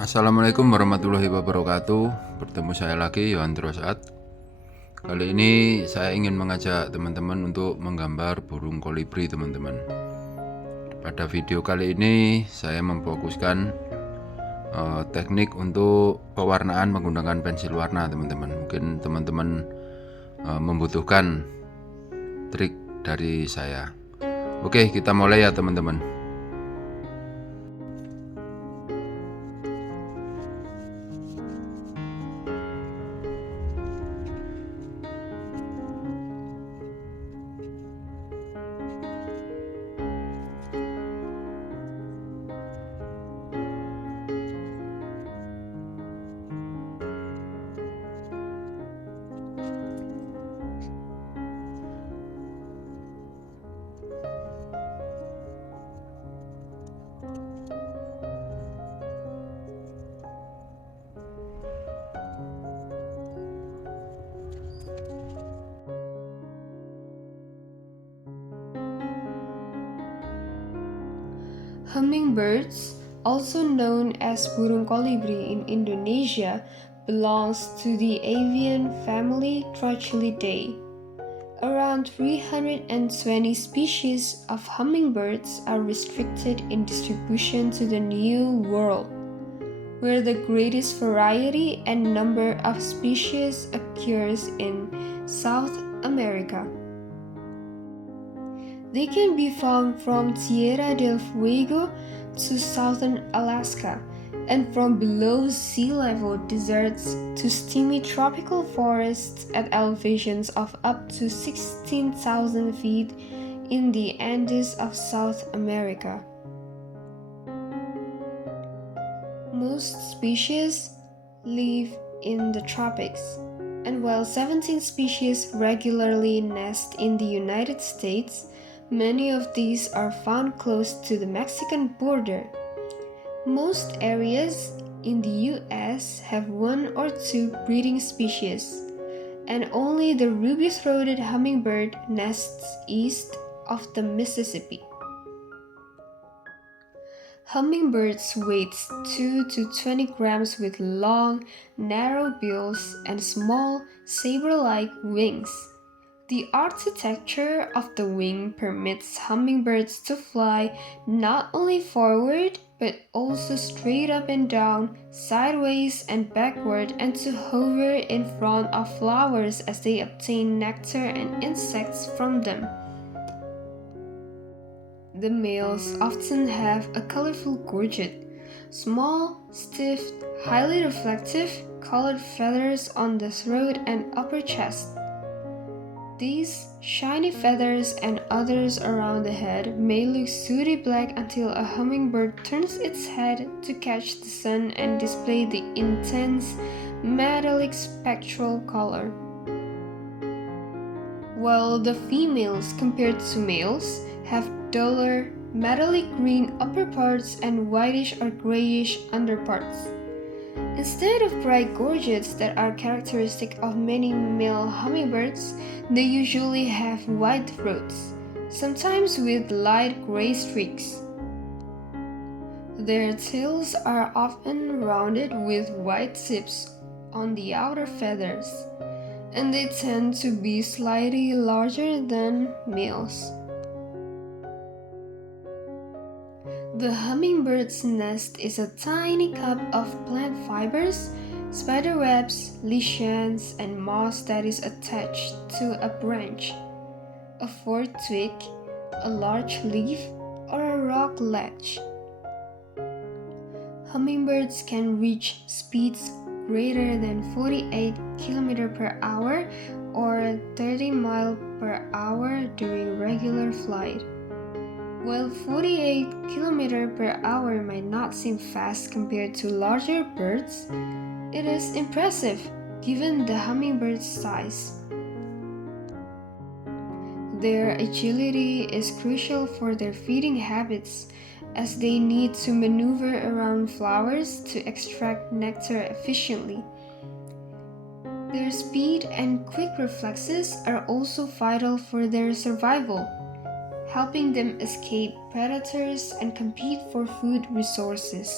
Assalamualaikum warahmatullahi wabarakatuh. Bertemu saya lagi, Yohan Drosat. Kali ini saya ingin mengajak teman-teman untuk menggambar burung kolibri, teman-teman. Pada video kali ini saya memfokuskan teknik untuk pewarnaan menggunakan pensil warna, teman-teman. Mungkin teman-teman membutuhkan trik dari saya. Oke, kita mulai ya, teman-teman. Hummingbirds, also known as burung kolibri in Indonesia, belongs to the avian family Trochilidae. Around 320 species of hummingbirds are restricted in distribution to the New World, where the greatest variety and number of species occurs in South America. They can be found from Tierra del Fuego to southern Alaska, and from below sea level deserts to steamy tropical forests at elevations of up to 16,000 feet in the Andes of South America. Most species live in the tropics, and while 17 species regularly nest in the United States, many of these are found close to the Mexican border. Most areas in the US have one or two breeding species, and only the ruby-throated hummingbird nests east of the Mississippi. Hummingbirds weigh 2 to 20 grams with long, narrow bills and small, saber-like wings. The architecture of the wing permits hummingbirds to fly not only forward but also straight up and down, sideways and backward, and to hover in front of flowers as they obtain nectar and insects from them. The males often have a colorful gorget, small, stiff, highly reflective, colored feathers on the throat and upper chest. These shiny feathers and others around the head may look sooty black until a hummingbird turns its head to catch the sun and display the intense metallic spectral color. While the females, compared to males, have duller, metallic green upper parts and whitish or grayish underparts. Instead of bright gorgets that are characteristic of many male hummingbirds, they usually have white throats, sometimes with light gray streaks. Their tails are often rounded with white tips on the outer feathers, and they tend to be slightly larger than males. The hummingbird's nest is a tiny cup of plant fibers, spider webs, lichens, and moss that is attached to a branch, a forked twig, a large leaf, or a rock ledge. Hummingbirds can reach speeds greater than 48 km per hour or 30 miles per hour during regular flight. While 48 km per hour might not seem fast compared to larger birds, it is impressive given the hummingbird's size. Their agility is crucial for their feeding habits, as they need to maneuver around flowers to extract nectar efficiently. Their speed and quick reflexes are also vital for their survival, helping them escape predators and compete for food resources.